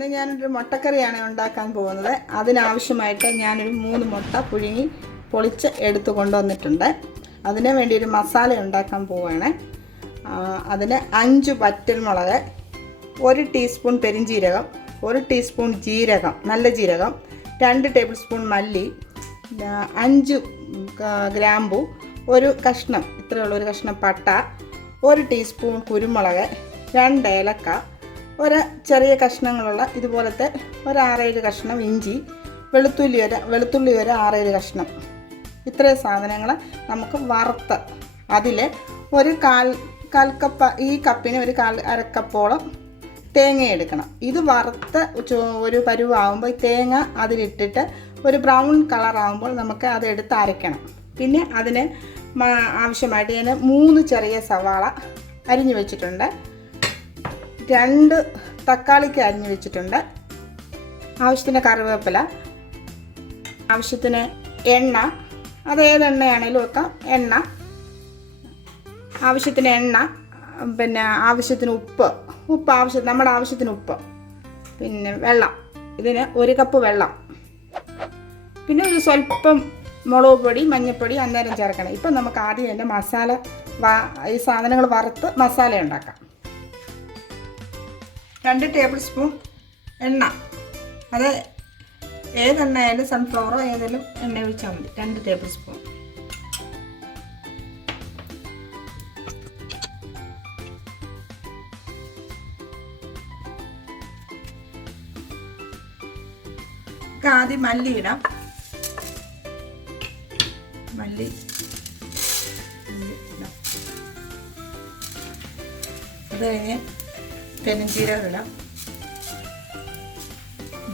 ഇന്ന് ഞാനൊരു മുട്ടക്കറിയാണ് ഉണ്ടാക്കാൻ പോകുന്നത്. അതിനാവശ്യമായിട്ട് ഞാനൊരു 3 മുട്ട പുഴുങ്ങി പൊളിച്ച് എടുത്ത് കൊണ്ടുവന്നിട്ടുണ്ട്. അതിന് വേണ്ടി ഒരു മസാല ഉണ്ടാക്കാൻ പോവുകയാണ്. അതിന് 5 വറ്റൽമുളക്, 1 ടീസ്പൂൺ പെരിഞ്ജീരകം, 1 ടീസ്പൂൺ ജീരകം, നല്ല ജീരകം, 2 ടേബിൾ സ്പൂൺ മല്ലി, 5 ഗ്രാമ്പു, ഒരു കഷ്ണം, ഇത്രയുള്ള ഒരു കഷ്ണം പട്ട, 1 ടീസ്പൂൺ കുരുമുളക്, 2 ഏലക്ക, ഒരു ചെറിയ കഷ്ണങ്ങളുള്ള ഇതുപോലത്തെ ഒരു 6-7 കഷ്ണം ഇഞ്ചി, വെളുത്തുള്ളി ഒരു 6-7 കഷ്ണം. ഇത്രയും സാധനങ്ങൾ നമുക്ക് വറുത്ത് അതിൽ ഒരു കാൽ കപ്പ്, ഈ കപ്പിന് ഒരു അരക്കപ്പോളം തേങ്ങ എടുക്കണം. ഇത് വറുത്ത് ഒരു പരുവാകുമ്പോൾ തേങ്ങ അതിലിട്ടിട്ട് ഒരു ബ്രൗൺ കളറാകുമ്പോൾ നമുക്ക് അതെടുത്ത് അരയ്ക്കണം. പിന്നെ അതിന് ആവശ്യമായിട്ട് ഞാൻ 3 ചെറിയ സവാള അരിഞ്ഞു വെച്ചിട്ടുണ്ട്, 2 തക്കാളിക്ക് അരിഞ്ഞു വെച്ചിട്ടുണ്ട്, ആവശ്യത്തിന് കറിവേപ്പില, ആവശ്യത്തിന് എണ്ണ, അത് ഏത് എണ്ണയാണേലും വെക്കാം, എണ്ണ ആവശ്യത്തിന്, പിന്നെ ആവശ്യത്തിന് ഉപ്പ് നമ്മുടെ ആവശ്യത്തിന് ഉപ്പ്, പിന്നെ വെള്ളം, ഇതിന് 1 കപ്പ് വെള്ളം, പിന്നെ ഒരു സ്വല്പം മുളക് പൊടി, മഞ്ഞൾപ്പൊടി അന്നേരം ചേർക്കണം. ഇപ്പം നമുക്ക് ആദ്യം തന്നെ മസാല ഈ സാധനങ്ങൾ വറുത്ത് മസാല ഉണ്ടാക്കാം. 2 ടേബിൾ സ്പൂൺ എണ്ണ, അത് ഏതെണ്ണ ആയാലും സൺഫ്ലവറോ ഏതെങ്കിലും എണ്ണ ഒഴിച്ചാൽ മതി. 2 ടേബിൾ സ്പൂൺ. ആദ്യം മല്ലി ഇടാം. മല്ലി ഇടാം. അത് കഴിഞ്ഞ് പെരുംജീരകം ഇടാം,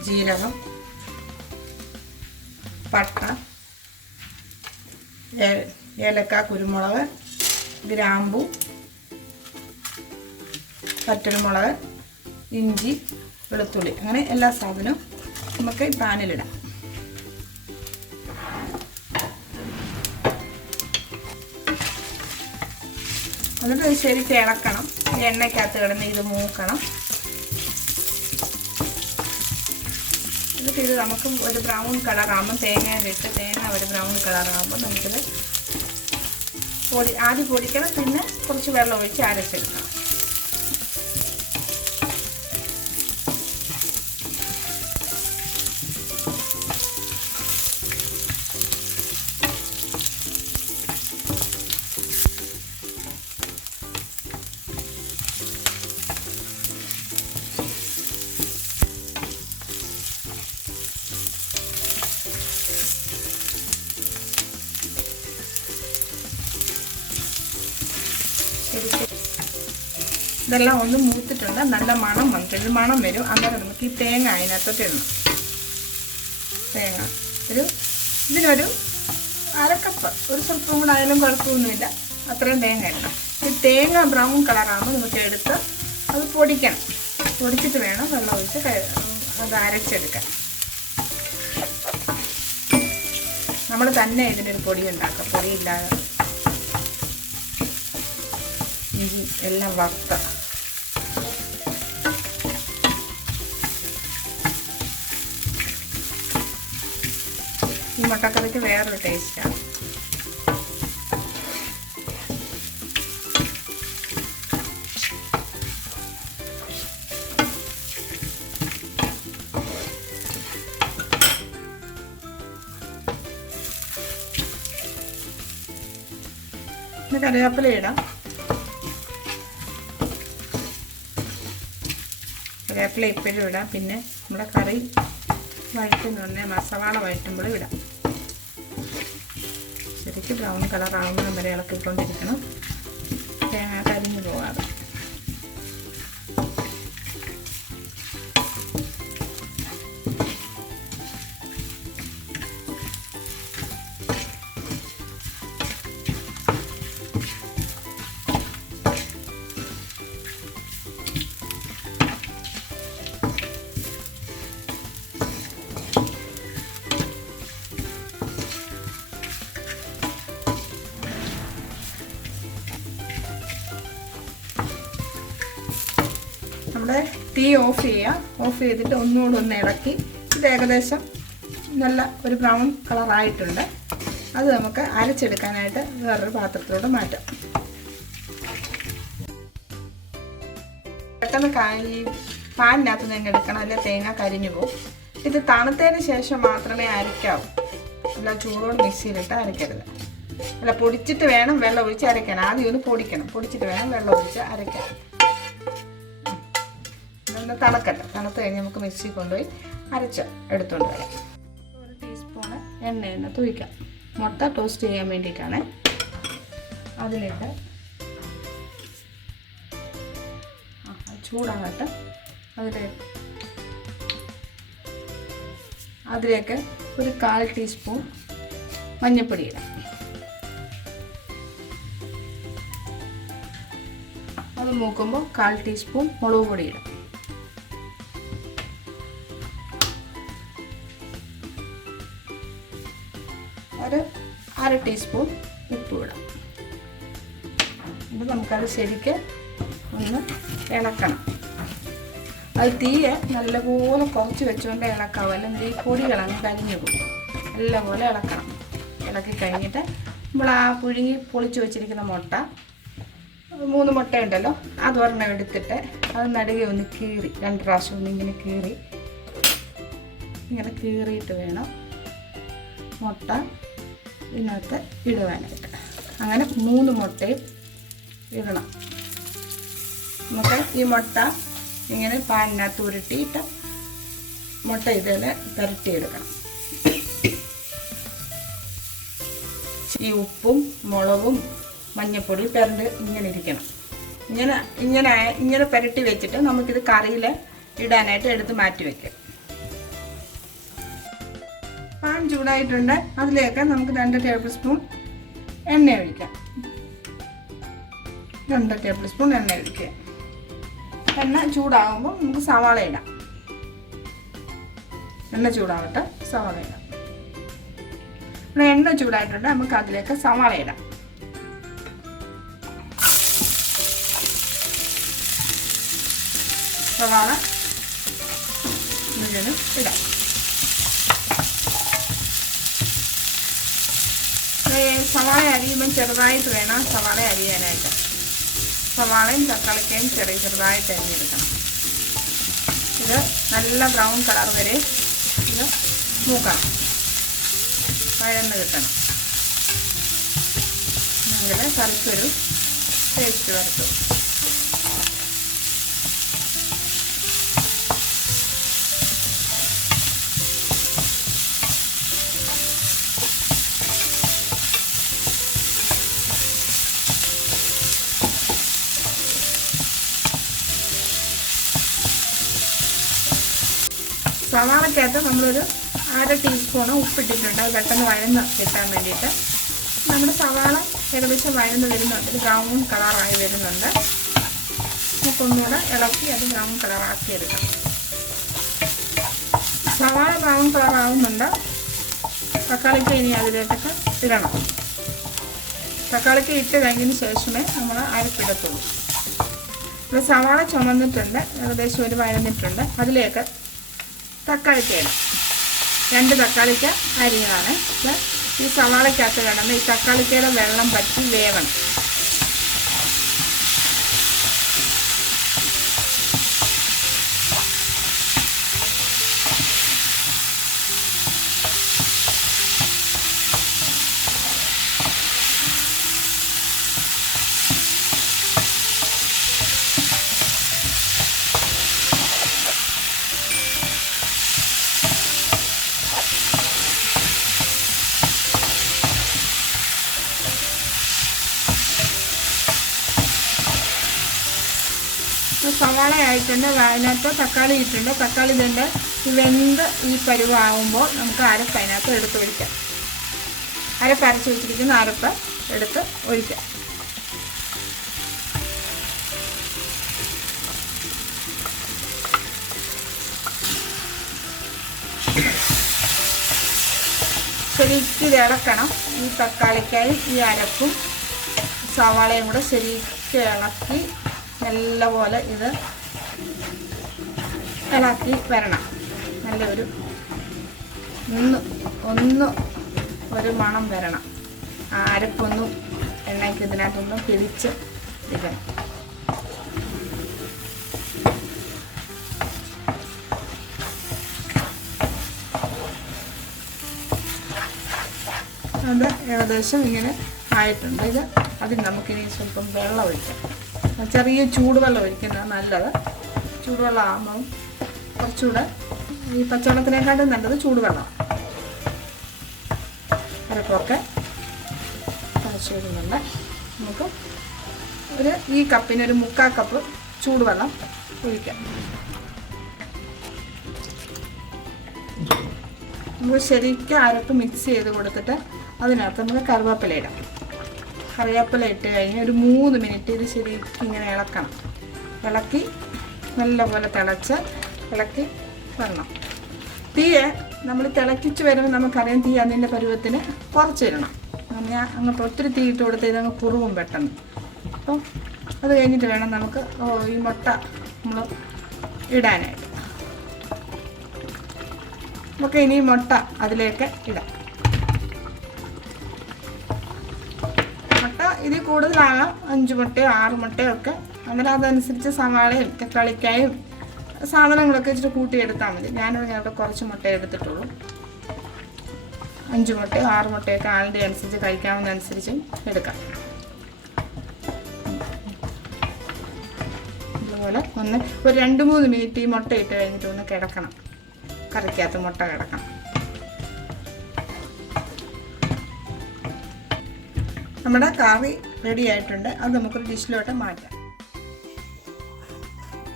ജീരകം, പട്ട, ഏലക്ക, കുരുമുളക്, ഗ്രാമ്പു, വറ്റൽമുളക്, ഇഞ്ചി, വെളുത്തുള്ളി, അങ്ങനെ എല്ലാ സാധനവും നമുക്ക് ഈ പാനിലിടാം. എന്നിട്ട് ശരിക്ക് ഇളക്കണം. എണ്ണയ്ക്കകത്ത് കിടന്ന് ഇത് മൂക്കണം. എന്നിട്ട് ഇത് നമുക്ക് ഒരു ബ്രൗൺ കളറാകുമ്പോൾ തേങ്ങ ഒരു ബ്രൗൺ കളറാകുമ്പോൾ നമുക്കിത് ആദ്യം പൊടിക്കണം, പിന്നെ കുറച്ച് വെള്ളം ഒഴിച്ച് അരച്ചെടുക്കണം. ഇതെല്ലാം ഒന്ന് മൂത്തിട്ടുണ്ട്, നല്ല മണം വന്നിട്ട് മണം വരും. അന്നേരം നമുക്ക് ഈ തേങ്ങ അതിനകത്തോട്ട് ഇടണം. തേങ്ങ ഇതിനൊരു 1/2 കപ്പ്, ഒരു സ്വല്പം കൂടെ ആയാലും കുഴപ്പമൊന്നുമില്ല, അത്രയും തേങ്ങ ഇടണം. ഈ തേങ്ങ ബ്രൗൺ കളറാകുമ്പോൾ നമുക്ക് എടുത്ത് അത് പൊടിക്കണം. പൊടിച്ചിട്ട് വേണം വെള്ളം ഒഴിച്ച് അത് അരച്ചെടുക്കാൻ. നമ്മൾ തന്നെ ഇതിനൊരു പൊടി ഉണ്ടാക്കാം, പൊടിയില്ലാതെ. ഇഞ്ചി എല്ലാം വറുത്ത ഈ മുട്ടക്കറിക്ക് വേറൊരു ടേസ്റ്റാണ്. പിന്നെ കറിവേപ്പില ഇടാം. കറിവേപ്പില ഇപ്പോഴും ഇടാം. പിന്നെ നമ്മുടെ കറി വഴറ്റുന്ന മസാല വഴറ്റുമ്പോൾ ഇടാം. ശരിക്ക് ബ്രൗൺ കളറാകുമ്പോൾ വരെ ഇളക്കിക്കൊണ്ടിരിക്കണം, തേങ്ങ കരിഞ്ഞു പോകാതെ. നമ്മുടെ തീ ഓഫ് ചെയ്യുക. ഓഫ് ചെയ്തിട്ട് ഒന്നുകൂടെ ഒന്ന് ഇളക്കി. ഇത് ഏകദേശം നല്ല ഒരു ബ്രൗൺ കളറായിട്ടുണ്ട്. അത് നമുക്ക് അരച്ചെടുക്കാനായിട്ട് വേറൊരു പാത്രത്തിലോട്ട് മാറ്റാം. പെട്ടെന്ന് പാനിനകത്ത് നിന്ന് എടുക്കണം, അല്ലെങ്കിൽ തേങ്ങ കരിഞ്ഞു പോകും. ഇത് തണുത്തതിന് ശേഷം മാത്രമേ അരയ്ക്കാവൂ. അല്ല ചൂടോട് മിക്സിയിലിട്ട് അരയ്ക്കരുത്. അല്ല പൊടിച്ചിട്ട് വേണം വെള്ളം ഒഴിച്ച് അരയ്ക്കാൻ. ആദ്യം ഒന്ന് പൊടിക്കണം, പൊടിച്ചിട്ട് വേണം വെള്ളം ഒഴിച്ച് അരയ്ക്കാൻ. ഇതൊന്ന് തണുക്കട്ടെ. തണുത്ത് കഴിഞ്ഞ് നമുക്ക് മിക്സി കൊണ്ടുപോയി അരച്ച് എടുത്തുകൊണ്ട് വരാം. 1 ടീസ്പൂണ് എണ്ണ തൂക്കാം. മുട്ട ടോസ്റ്റ് ചെയ്യാൻ വേണ്ടിയിട്ടാണ്. അതിലിട്ട് ചൂടാകട്ടെ. അതിലേക്ക് ഒരു 1/4 ടീസ്പൂൺ മഞ്ഞൾപ്പൊടി ഇടാം. അത് മൂക്കുമ്പോൾ 1/4 ടീസ്പൂൺ മുളക് പൊടി ഇടാം. ഒരു 1/2 ടീസ്പൂൺ ഉപ്പ് ഇടാം. ഇത് നമുക്കത് ശരിക്ക് ഒന്ന് ഇളക്കണം. അത് തീയെ നല്ലപോലെ കുറച്ച് വെച്ചുകൊണ്ട് ഇളക്കാവും, അല്ലെങ്കിൽ ഈ പൊടികളങ്ങ് കരിഞ്ഞു പോകും. നല്ലപോലെ ഇളക്കണം. ഇളക്കി കഴിഞ്ഞിട്ട് നമ്മൾ ആ പുഴുങ്ങി പൊളിച്ച് വെച്ചിരിക്കുന്ന മുട്ട, 3 മുട്ട ഉണ്ടല്ലോ, അതൊരെണ്ണം എടുത്തിട്ട് അത് നടുകെ ഒന്ന് കീറി 2 പ്രാവശ്യം ഒന്ന് ഇങ്ങനെ കീറിയിട്ട് വേണം മുട്ട ഇതിനകത്ത് ഇടുവാനായിട്ട്. അങ്ങനെ 3 മുട്ടയും ഇടണം. നമുക്ക് ഈ മുട്ട ഇങ്ങനെ പാനിനകത്ത് ഉരുട്ടിയിട്ട് മുട്ട ഇതിൽ പുരട്ടിയെടുക്കണം. ഈ ഉപ്പും മുളകും മഞ്ഞൾപ്പൊടി പുരണ്ട് ഇങ്ങനെ ഇരിക്കണം. ഇങ്ങനെ പുരട്ടി വെച്ചിട്ട് നമുക്കിത് കറിയിൽ ഇടാനായിട്ട് എടുത്ത് മാറ്റി വയ്ക്കാം. പാൻ ചൂടായിട്ടുണ്ട്. അതിലേക്ക് നമുക്ക് 2 ടേബിൾ സ്പൂൺ എണ്ണ ഒഴിക്കാം. 2 ടേബിൾ സ്പൂൺ എണ്ണ ഒഴിക്കുക. എണ്ണ ചൂടാകുമ്പോൾ നമുക്ക് സവാള ഇടാം. എണ്ണ ചൂടാവട്ടെ, സവാള ഇടാം. എണ്ണ ചൂടായിട്ടുണ്ട്. നമുക്ക് അതിലേക്ക് സവാള ഇടാം. സവാള മുഴുവനും ഇടാം. സവാള അരിയുമ്പം ചെറുതായിട്ട് വേണം സവാള അരിയാനായിട്ട്. സവാളയും തക്കാളിക്കയും ചെറുതായിട്ട് അരിഞ്ഞെടുക്കണം. ഇത് നല്ല ബ്രൗൺ കളർ വരെ ഇത് മൂക്കണം, വഴന്ന് കിട്ടണം. എങ്കിൽ കറിക്കൊരു ടേസ്റ്റ് വരത്തും. സവാളക്കകത്ത് നമ്മളൊരു 1/2 ടീസ്പൂണ് ഉപ്പിട്ടിട്ടുണ്ട്. അത് പെട്ടെന്ന് വഴന്ന് കിട്ടാൻ വേണ്ടിയിട്ട്. നമ്മുടെ സവാള ഏകദേശം വഴന്ന് വരുന്നുണ്ട്, ബ്രൗൺ കളറായി വരുന്നുണ്ട്. നമുക്കൊന്നുകൂടെ ഇളക്കി അത് ബ്രൗൺ കളറാക്കി എടുക്കാം. സവാള ബ്രൗൺ കളറാവുന്നുണ്ട്. തക്കാളിക്ക് ഇനി അതിലേക്കൊക്കെ ഇടണം. തക്കാളിക്ക് ഇട്ട് കഴിഞ്ഞതിന് ശേഷമേ നമ്മൾ അരപ്പിടത്തുള്ളൂ. ഇപ്പോൾ സവാള ചുമന്നിട്ടുണ്ട്, ഏകദേശം ഒരു വഴന്നിട്ടുണ്ട്. അതിലേക്ക് തക്കാളിക്ക ഇടാം. 2 തക്കാളിക്ക അരിഞ്ഞതാണ്. ഈ സവാളക്കകത്ത് കിടന്ന് ഈ തക്കാളിക്കയുടെ വെള്ളം പറ്റി വേവണം. സവാള ആയിട്ടുണ്ട്. അതിനകത്ത് തക്കാളി ഇട്ടിട്ടുണ്ട്. തക്കാളി ഇതിൻ്റെ വെന്ത് ഈ പരുവാകുമ്പോൾ നമുക്ക് അരപ്പ് അതിനകത്ത് എടുത്ത് ഒഴിക്കാം. അരപ്പ് അരച്ച് വെച്ചിരിക്കുന്ന അരപ്പ് എടുത്ത് ഒഴിക്കാം. ശരിക്കും ഇത് ഇളക്കണം. ഈ തക്കാളിക്കായും ഈ അരപ്പും സവാളയും കൂടെ ശരിക്കും ഇളക്കി നല്ലപോലെ ഇത് ഇളക്കി വരണം. നല്ലൊരു ഒരു മണം വരണം. ആ അരപ്പൊന്നും എണ്ണയ്ക്ക് ഇതിനകത്തൊന്നും പിടിച്ച് ഇരിക്കണം. അത് ഏകദേശം ഇങ്ങനെ ആയിട്ടുണ്ട്. അതിന് നമുക്കിനി സ്വല്പം വെള്ളം ഒഴിക്കാം. ചെറിയ ചൂടുവെള്ളം ഒഴിക്കുന്നത് നല്ലത്. ചൂടുവെള്ളം ആകുമ്പം കുറച്ചുകൂടെ ഈ പച്ചവെള്ളത്തിനെക്കാട്ടും നല്ലത് ചൂടുവെള്ളം. അരപ്പൊക്കെ തിളച്ച് വരുന്നുണ്ട്. നമുക്ക് ഈ കപ്പിനൊരു 3/4 കപ്പ് ചൂടുവെള്ളം ഒഴിക്കാം. നമുക്ക് ശരിക്കും അരപ്പ് മിക്സ് ചെയ്ത് കൊടുത്തിട്ട് അതിനകത്ത് നമുക്ക് കറിവേപ്പില ഇടാം. കറിവേപ്പില ഇട്ട് കഴിഞ്ഞ് ഒരു 3 മിനിറ്റ് ഇത് ശരിക്കും ഇങ്ങനെ ഇളക്കണം. ഇളക്കി നല്ലപോലെ തിളച്ച് ഇളക്കി വരണം. തീയെ നമ്മൾ തിളക്കിച്ച് വരുമ്പോൾ നമുക്കറിയാം തീ അതിൻ്റെ പരുവത്തിന് കുറച്ചിടണം. ഞാൻ അങ്ങോട്ട് ഒത്തിരി തീ ഇട്ട് കൊടുത്ത് ഇതങ്ങ് കുറുവും പെട്ടെന്ന്. അപ്പം അത് കഴിഞ്ഞിട്ട് വേണം നമുക്ക് ഈ മുട്ട നമ്മൾ ഇടാനായിട്ട്. നമുക്ക് ഇനി മുട്ട അതിലേക്ക് ഇടാം. മുട്ട ഇതിൽ കൂടുതലാകാം, 5 മുട്ടയോ 6 മുട്ടയോ ഒക്കെ. അന്നേരം അതനുസരിച്ച് സവാളയും തക്കാളിക്കായും സാധനങ്ങളൊക്കെ ഇച്ചിരി കൂട്ടിയെടുത്താൽ മതി. ഞാനിവിടെ കുറച്ച് മുട്ട എടുത്തിട്ടുള്ളൂ. 5 മുട്ടയോ 6 മുട്ടയൊക്കെ ആളിൻ്റെ അനുസരിച്ച് കഴിക്കാവുന്നതനുസരിച്ച് എടുക്കാം. അതുപോലെ ഒരു 2-3 മിനിറ്റ് ഈ മുട്ട ഇട്ട് കഴിഞ്ഞിട്ട് ഒന്ന് കിടക്കണം. കറിക്കകത്ത് മുട്ട കിടക്കണം. നമ്മുടെ കറി റെഡി ആയിട്ടുണ്ട്. അത് നമുക്കൊരു ഡിഷിലോട്ട് മാറ്റാം.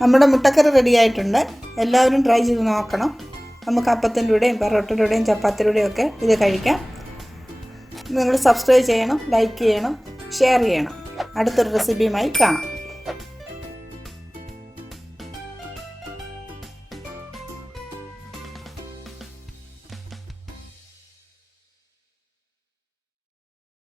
നമ്മുടെ മുട്ടക്കറി റെഡി ആയിട്ടുണ്ട്. എല്ലാവരും ട്രൈ ചെയ്ത് നോക്കണം. നമുക്ക് അപ്പത്തിൻ്റെ കൂടെയും പൊറോട്ടയുടെ കൂടെയും ചപ്പാത്തിയുടെ കൂടെയും ഒക്കെ ഇത് കഴിക്കാം. നിങ്ങൾ സബ്സ്ക്രൈബ് ചെയ്യണം, ലൈക്ക് ചെയ്യണം, ഷെയർ ചെയ്യണം. അടുത്തൊരു റെസിപ്പിയുമായി കാണാം.